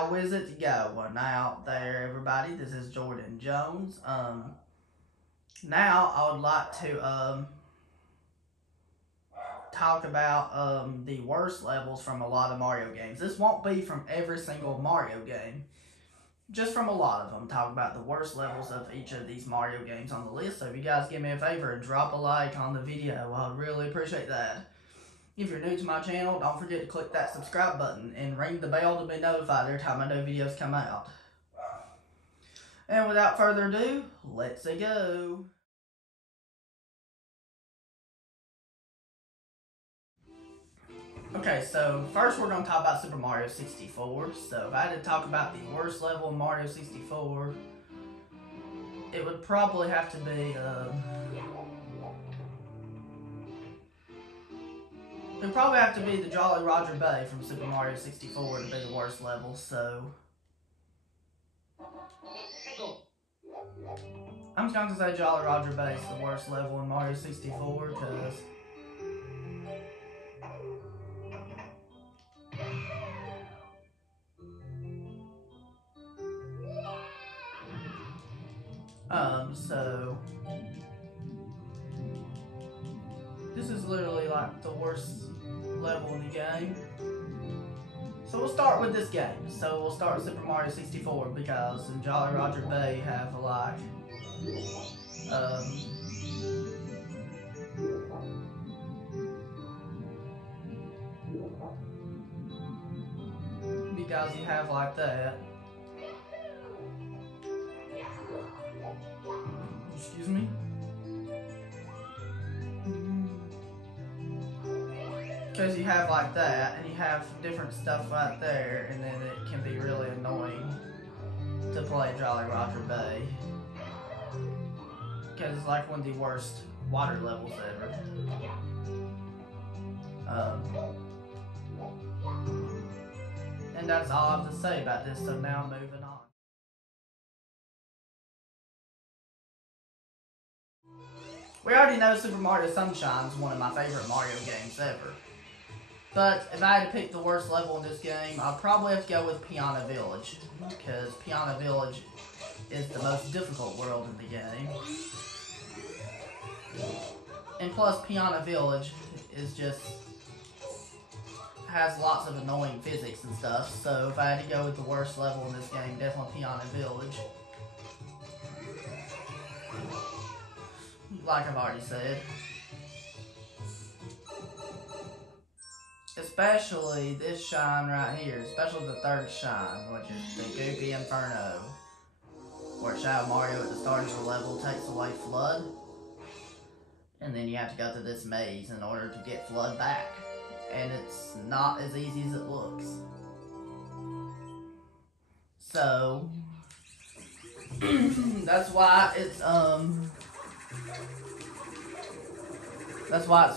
how is it going out there, everybody? This is Jordan Jones. Now I would like to talk about the worst levels from a lot of Mario games. This won't be from every single Mario game, just from a lot of them. Talk about the worst levels of each of these Mario games on the list. So if you guys give me a favor and drop a like on the video, I'd really appreciate that. If you're new to my channel, don't forget to click that subscribe button and ring the bell to be notified every time my new videos come out. And without further ado, let's go. Okay, so first we're going to talk about Super Mario 64. So if I had to talk about the worst level of Mario 64, it would probably have to be the Jolly Roger Bay from Super Mario 64 to be the worst level, so I'm just going to say Jolly Roger Bay is the worst level in Mario 64 because so this is literally like the worst level in the game. So we'll start with this game. So we'll start with Super Mario 64 because in Jolly Roger Bay have like because you have like that. Excuse me. Because you have like that, and you have different stuff right there, and then it can be really annoying to play Jolly Roger Bay. Because it's like one of the worst water levels ever. And that's all I have to say about this, so now moving on. We already know Super Mario Sunshine is one of my favorite Mario games ever. But if I had to pick the worst level in this game, I'd probably have to go with Piano Village. Because Piano Village is the most difficult world in the game. And plus, Piano Village is just has lots of annoying physics and stuff. So if I had to go with the worst level in this game, definitely Piano Village. Like I've already said. Especially this shine right here, especially the third shine, which is the Goopy Inferno, where Shadow Mario at the start of the level takes away FLUDD, and then you have to go through this maze in order to get FLUDD back, and it's not as easy as it looks. So that's why it's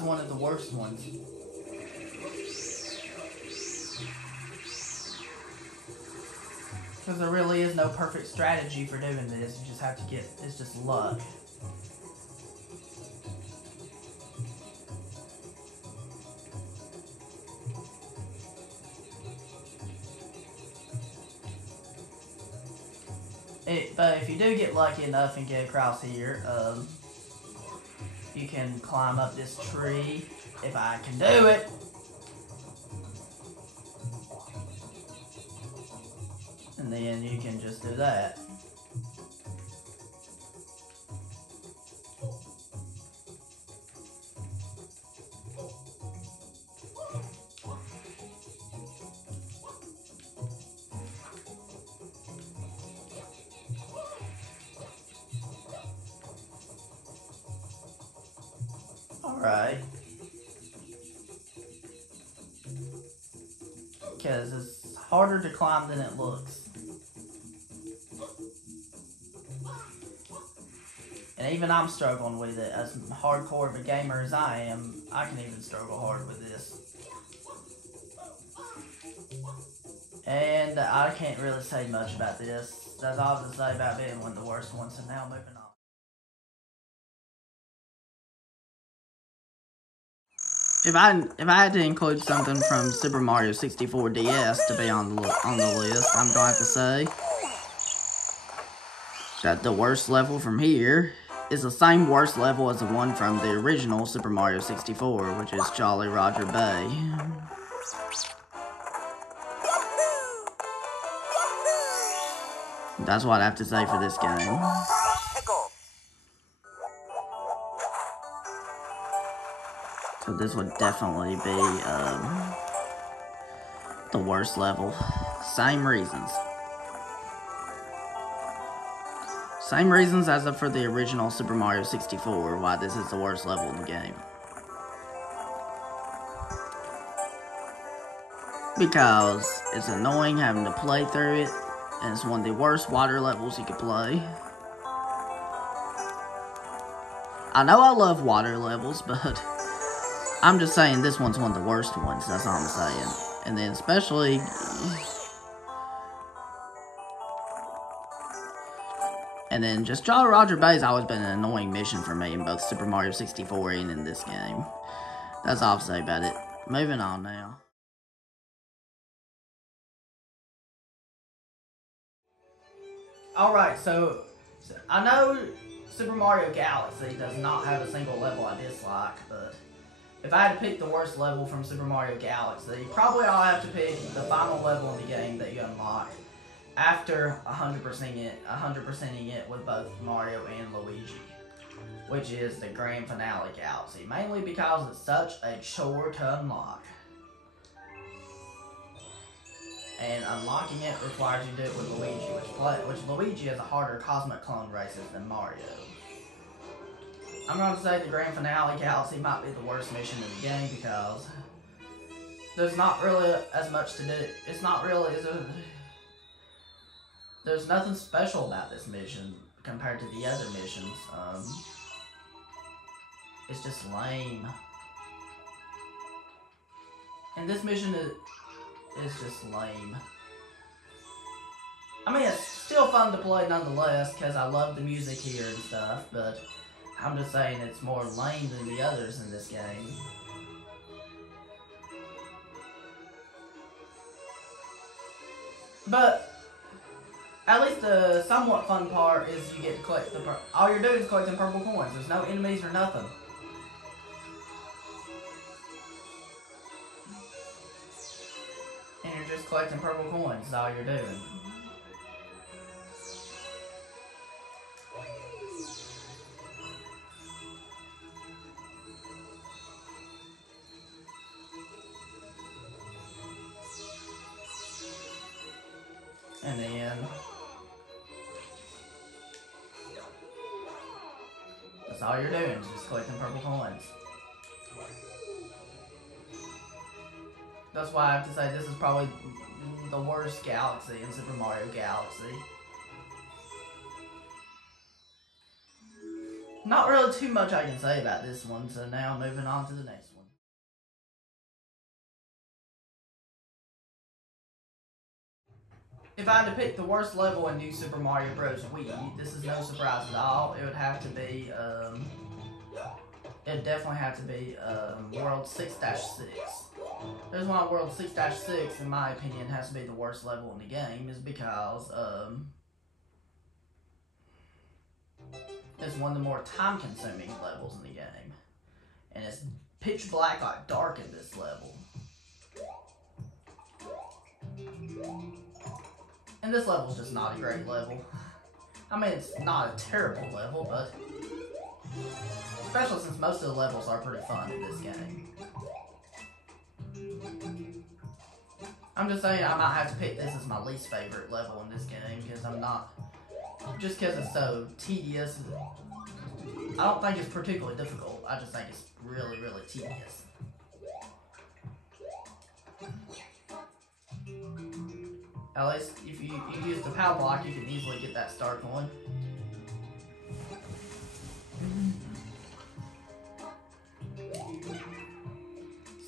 one of the worst ones. Because there really is no perfect strategy for doing this. You just have to get, it's just luck. But if you do get lucky enough and get across here, you can climb up this tree, if I can do it. And then you can just do that. Alright. Because it's harder to climb than it looks. And even I'm struggling with it. As hardcore of a gamer as I am, I can even struggle hard with this. And I can't really say much about this. That's all I have to say about being one of the worst ones, so now moving on. If I had to include something from Super Mario 64 DS to be on the list, I'm going to have to say that the worst level from here is the same worst level as the one from the original Super Mario 64, which is Jolly Roger Bay. That's what I have to say for this game. So this would definitely be the worst level. Same reasons. Same reasons as for the original Super Mario 64, why this is the worst level in the game. Because it's annoying having to play through it, and it's one of the worst water levels you could play. I know I love water levels, but I'm just saying this one's one of the worst ones, that's all I'm saying. And then especially... And then just Jolly Roger Bay's always been an annoying mission for me in both Super Mario 64 and in this game. That's all I'll say about it. Moving on now. Alright, so I know Super Mario Galaxy does not have a single level I dislike, but if I had to pick the worst level from Super Mario Galaxy, probably I'll have to pick the final level in the game that you unlock after 100%ing it with both Mario and Luigi, which is the Grand Finale Galaxy, mainly because it's such a chore to unlock. And unlocking it requires you to do it with Luigi, which Luigi has a harder Cosmic Clone races than Mario. I'm going to say the Grand Finale Galaxy might be the worst mission in the game because there's not really as much to do. There's nothing special about this mission compared to the other missions. It's just lame. And this mission is just lame. I mean, it's still fun to play nonetheless because I love the music here and stuff, but I'm just saying it's more lame than the others in this game. But at least the somewhat fun part is you get to collect all you're doing is collecting purple coins. There's no enemies or nothing. And you're just collecting purple coins, is all you're doing. And then that's all you're doing, is just collecting purple coins. That's why I have to say this is probably the worst galaxy in Super Mario Galaxy. Not really too much I can say about this one, so now moving on to the next one. If I had to pick the worst level in New Super Mario Bros. Wii, this is no surprise at all. It would have to be, it'd definitely have to be, World 6-6. The reason why World 6-6, in my opinion, has to be the worst level in the game is because, it's one of the more time-consuming levels in the game. And it's pitch black, like dark in this level. And this level's just not a great level. I mean, it's not a terrible level, but especially since most of the levels are pretty fun in this game. I'm just saying I might have to pick this as my least favorite level in this game because I'm not... Just because it's so tedious. I don't think it's particularly difficult. I just think it's really, really tedious. At least if you use the power block, you can easily get that star coin.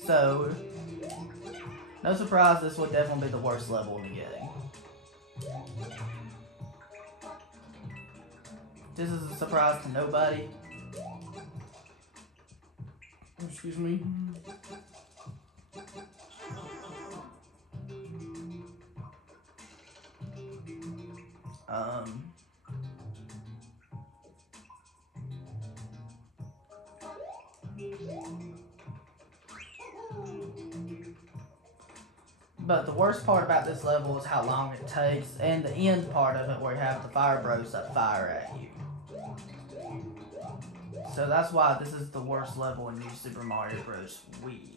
So, no surprise, this would definitely be the worst level in the game. This is a surprise to nobody. Excuse me. But the worst part about this level is how long it takes, and the end part of it where you have the fire bros that fire at you. So that's why this is the worst level in New Super Mario Bros. Wii.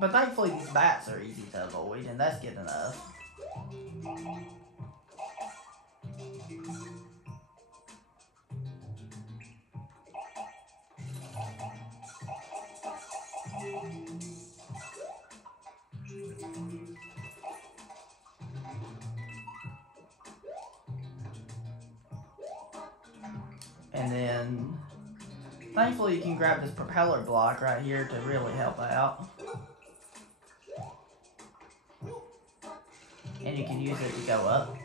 But thankfully these bats are easy to avoid, and that's good enough. And then, thankfully you can grab this propeller block right here to really help out. And you can use it to go up.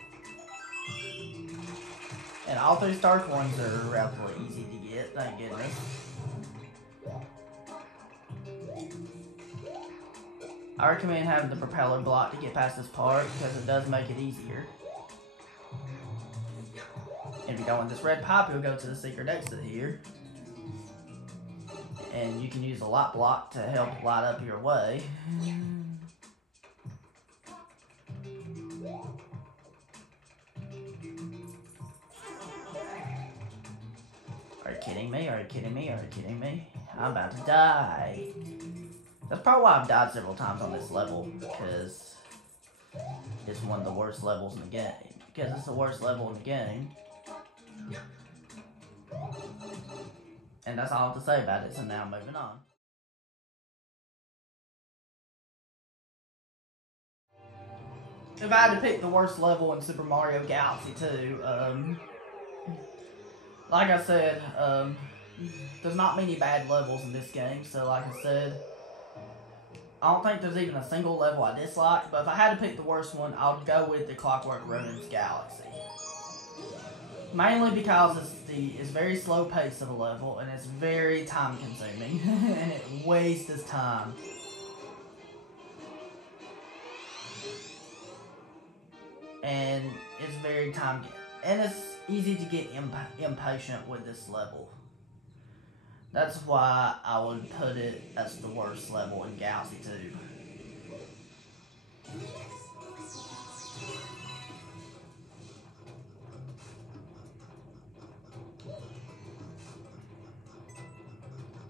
And all three star coins are relatively easy to get, thank goodness. I recommend having the propeller block to get past this part because it does make it easier. If you go in this red pipe, you'll go to the secret exit here. And you can use a light block to help light up your way. Are you kidding me? Are you kidding me? Are you kidding me? I'm about to die. That's probably why I've died several times on this level, because it's one of the worst levels in the game. Because it's the worst level in the game. And that's all I have to say about it, so now moving on. If I had to pick the worst level in Super Mario Galaxy 2, like I said, there's not many bad levels in this game, so like I said, I don't think there's even a single level I dislike, but if I had to pick the worst one, I would go with the Clockwork Ruins Galaxy. Mainly because it's very slow pace of a level, and it's very time consuming, and it wastes time. And it's very and it's easy to get impatient with this level. That's why I would put it as the worst level in Galaxy 2.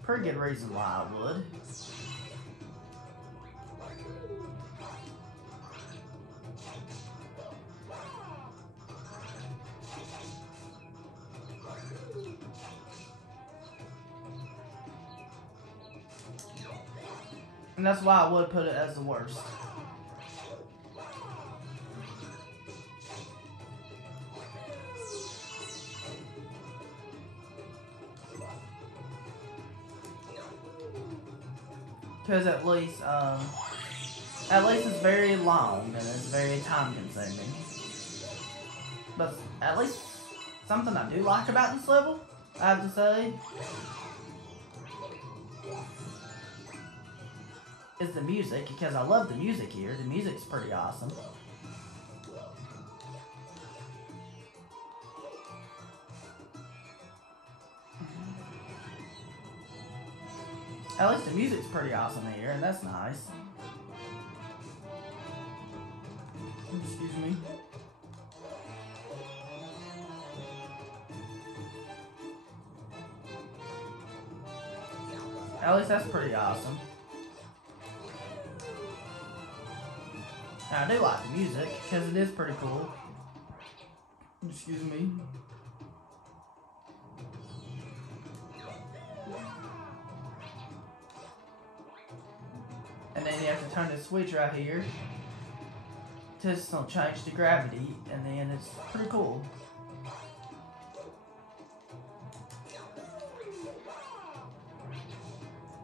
Pretty good reason why I would. And that's why I would put it as the worst. Because at least it's very long and it's very time consuming. But at least something I do like about this level, I have to say, is the music, because I love the music here. The music's pretty awesome. At least the music's pretty awesome here, and that's nice. Excuse me. At least that's pretty awesome. And I do like the music, because it is pretty cool. Excuse me. And then you have to turn the switch right here. This will change the gravity, and then it's pretty cool.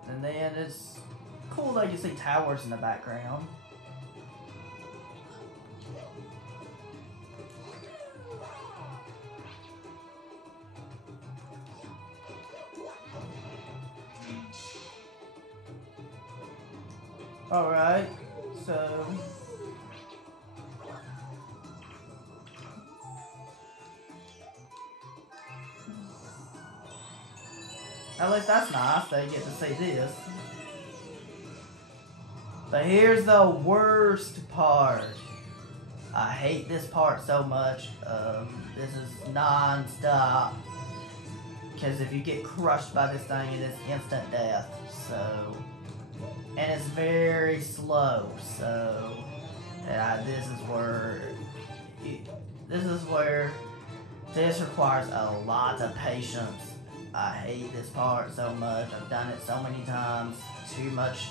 And then it's cool that you see towers in the background. Alright, so at least that's nice, they get to see this. But here's the worst part. I hate this part so much. This is non-stop. Because if you get crushed by this thing, it is instant death. So, and it's very slow. So, this is where this requires a lot of patience. I hate this part so much. I've done it so many times. Too much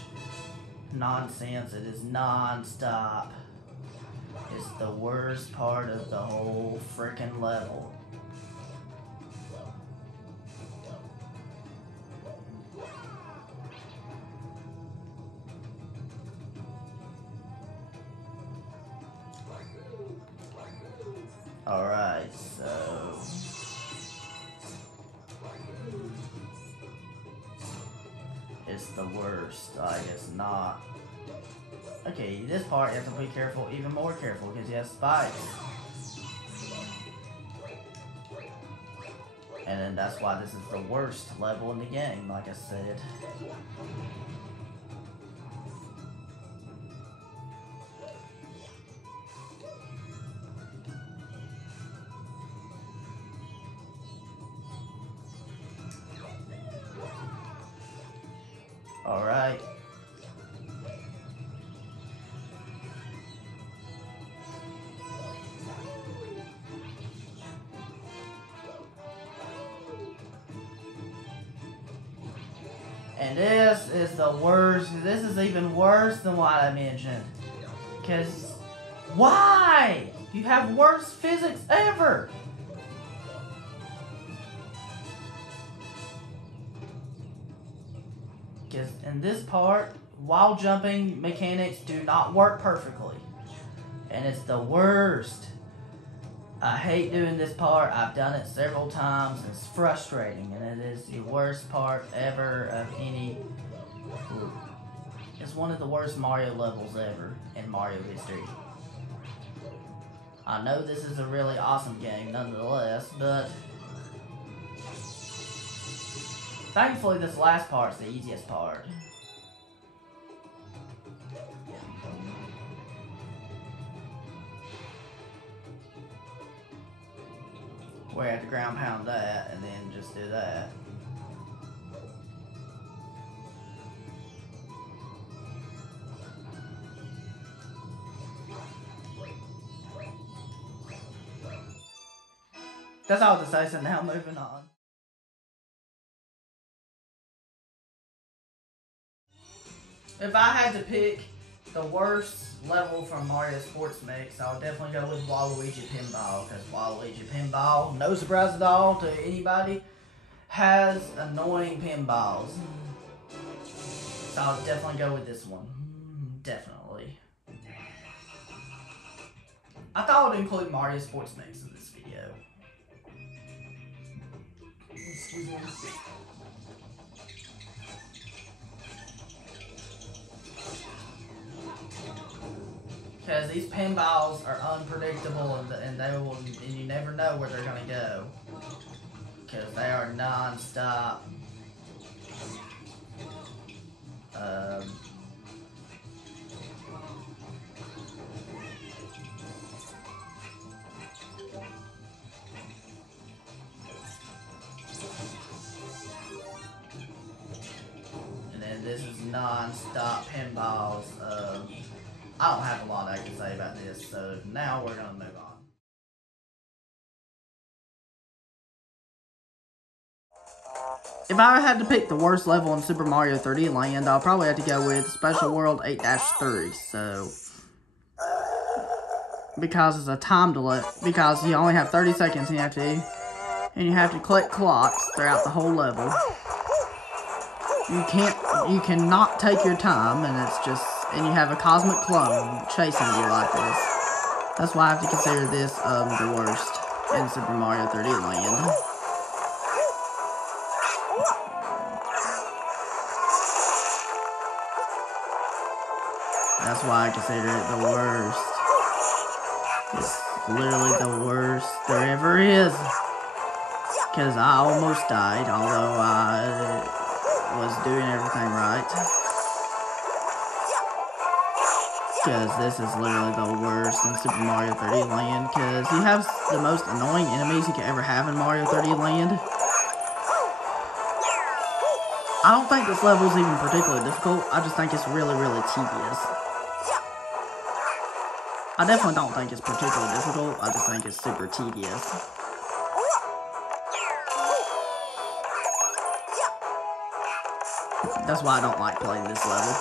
nonsense. It is non-stop. It's the worst part of the whole freaking level. Alright, so it's the worst. Like, it's not. Okay, this part you have to be careful, even more careful, because you have spikes. And then that's why this is the worst level in the game, like I said. Alright. And this is the worst. This is even worse than what I mentioned. Because, why? You have worst physics ever. Because in this part, while jumping mechanics do not work perfectly. And it's the worst. I hate doing this part. I've done it several times. It's frustrating, and it is the worst part ever of any. It's one of the worst Mario levels ever in Mario history. I know this is a really awesome game nonetheless, but thankfully this last part's the easiest part. We have to ground pound that and then just do that. That's all to say, so now moving on. If I had to pick the worst level from Mario Sports Mix, I would definitely go with Waluigi Pinball, because Waluigi Pinball, no surprise at all to anybody, has annoying pinballs. So I'll definitely go with this one. Definitely. I thought I would include Mario Sports Mix in this video. Excuse me. Because these pinballs are unpredictable, and you never know where they're gonna go. Because they are non-stop. And then this is non-stop pinballs. I don't have a lot I can say about this, so now we're gonna move on. If I had to pick the worst level in Super Mario 3D Land, I'll probably have to go with Special World 8-3. So, because it's a time delay, because you only have 30 seconds and you have to collect clocks throughout the whole level. You cannot take your time, and you have a cosmic clone chasing you like this. That's why I have to consider this the worst in Super Mario 3D Land. That's why I consider it the worst. It's literally the worst there ever is. Because I almost died, although I was doing everything right. Because this is literally the worst in Super Mario 3D Land. Because you have the most annoying enemies you could ever have in Mario 3D Land. I don't think this level is even particularly difficult. I just think it's really, really tedious. I definitely don't think it's particularly difficult. I just think it's super tedious. That's why I don't like playing this level.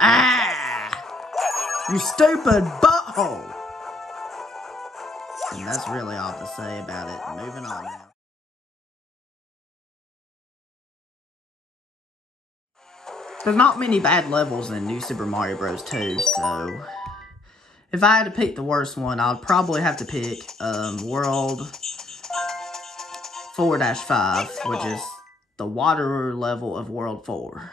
Ah! You stupid butthole! And that's really all to say about it. Moving on now. There's not many bad levels in New Super Mario Bros. 2, so if I had to pick the worst one, I'd probably have to pick World 4-5, which is the water level of World 4.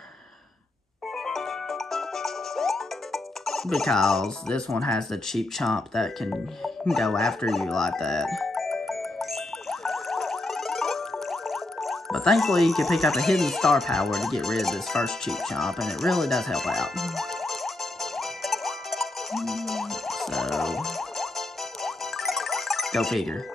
Because this one has the Cheep Chomp that can go after you like that. But thankfully, you can pick up a hidden star power to get rid of this first Cheep Chomp, and it really does help out. So, go figure.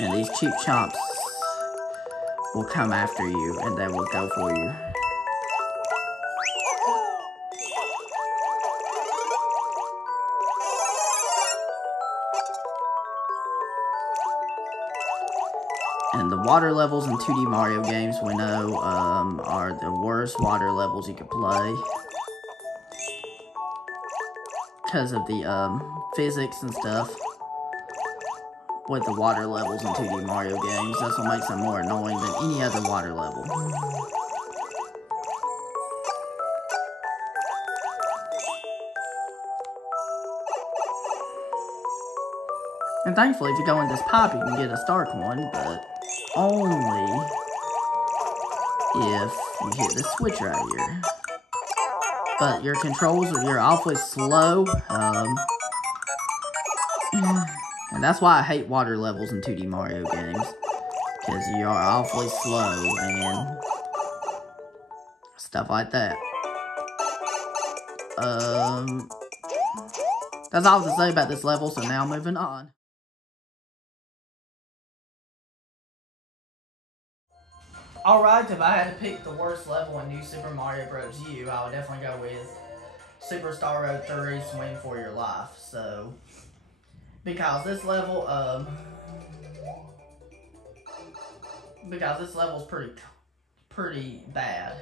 And these Cheep Chomps will come after you, and they will go for you. And the water levels in 2D Mario games, we know, are the worst water levels you could play. Because of the, physics and stuff with the water levels in 2D Mario games. That's what makes them more annoying than any other water level. And thankfully, if you go in this pipe, you can get a star coin, but only if you hit the switch right here. But your controls are awfully slow, and that's why I hate water levels in 2D Mario games, because you are awfully slow and stuff like that. That's all to say about this level, so now moving on. Alright, if I had to pick the worst level in New Super Mario Bros. U, I would definitely go with Super Star Road 3 Swing for Your Life. So, because this level, is pretty bad.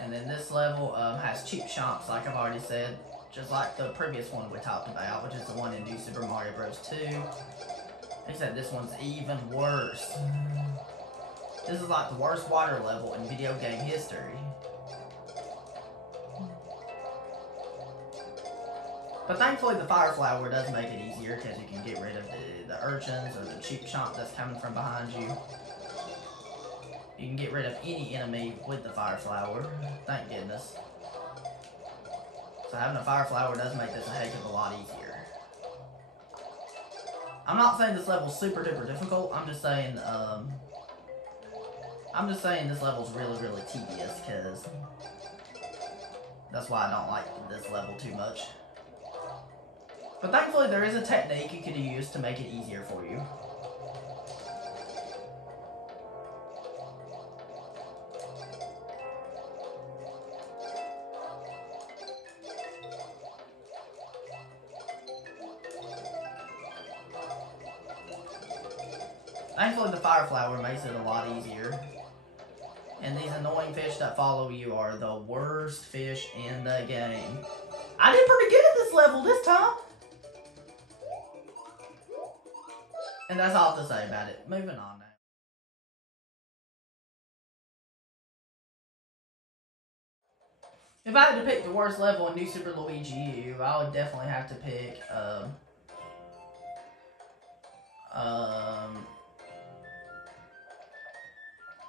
And then this level has Cheep Chomps, like I've already said. Just like the previous one we talked about, which is the one in New Super Mario Bros. 2. Except this one's even worse. This is like the worst water level in video game history. But thankfully the Fire Flower does make it easier because you can get rid of the urchins or the Cheep Chomp that's coming from behind you. You can get rid of any enemy with the Fire Flower. Thank goodness. So having a Fire Flower does make this a heck of a lot easier. I'm not saying this level's super duper difficult. I'm just saying this level's really, really tedious, because that's why I don't like this level too much. But thankfully there is a technique you can use to make it easier for you. Thankfully the fire flower makes it a lot easier. And these annoying fish that follow you are the worst fish in the game. I did pretty good at this level this time. And that's all to say about it. Moving on now. If I had to pick the worst level in New Super Luigi U, I would definitely have to pick,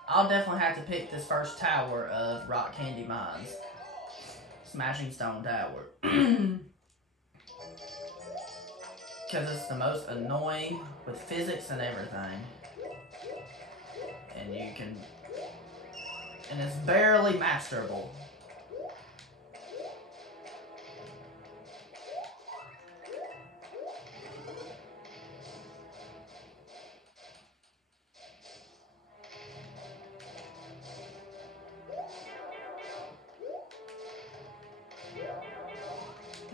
I'll definitely have to pick this first tower of Rock Candy Mines. Smashing Stone Tower. Because it's the most annoying with physics and everything. And you can... And it's barely masterable.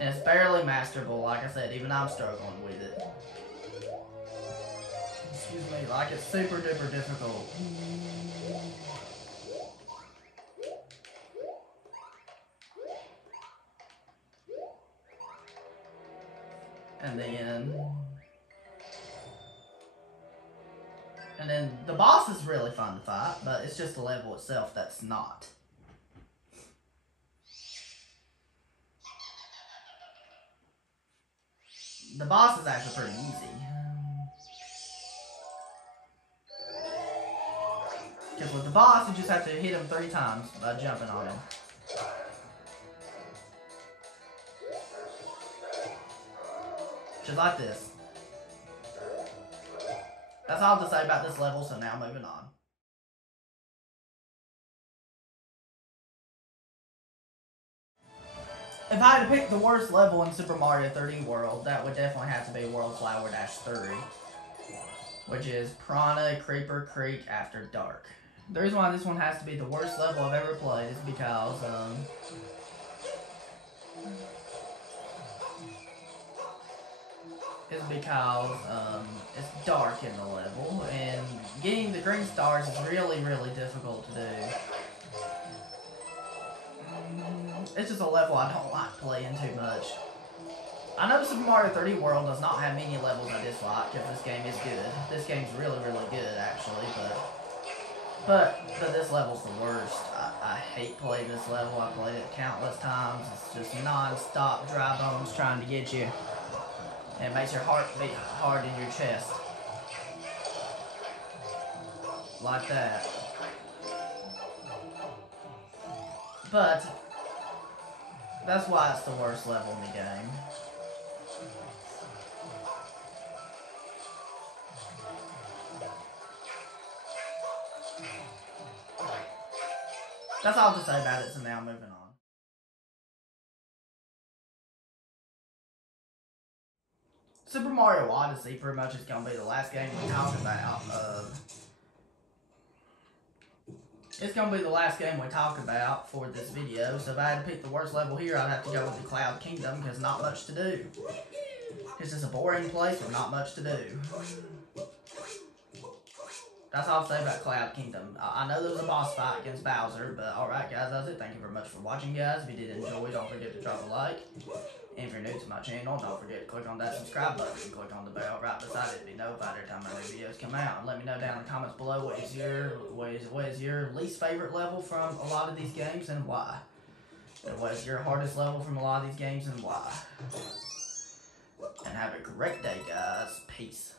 And it's barely masterable, like I said, even I'm struggling with it. Excuse me, like it's super duper difficult. And then the boss is really fun to fight, but it's just the level itself that's not. The boss is actually pretty easy. Because with the boss, you just have to hit him 3 times by jumping on him. Just like this. That's all to say about this level, so now moving on. If I had to pick the worst level in Super Mario 3D World, that would definitely have to be World Flower Dash 3. Which is Piranha Creeper Creek After Dark. The reason why this one has to be the worst level I've ever played is because, it's dark in the level, and getting the green stars is really, really difficult to do. It's just a level I don't like playing too much. I know Super Mario 3D World does not have many levels I dislike, because this game is good. This game's really, really good, actually, but this level's the worst. I hate playing this level. I played it countless times. It's just non-stop dry bones trying to get you. And it makes your heart beat hard in your chest. Like that. But that's why it's the worst level in the game. That's all to say about it, so now moving on. Super Mario Odyssey pretty much is going to be the last game we talk about. It's going to be the last game we talk about for this video, so if I had to pick the worst level here, I'd have to go with the Cloud Kingdom, because not much to do. It's just a boring place with not much to do. That's all I'll say about Cloud Kingdom. I know there was a boss fight against Bowser, but alright guys, that's it. Thank you very much for watching, guys. If you did enjoy, don't forget to drop a like. And if you're new to my channel, don't forget to click on that subscribe button and click on the bell right beside it to be notified every time my new videos come out. And let me know down in the comments below what is your least favorite level from a lot of these games and why. And what is your hardest level from a lot of these games and why. And have a great day, guys. Peace.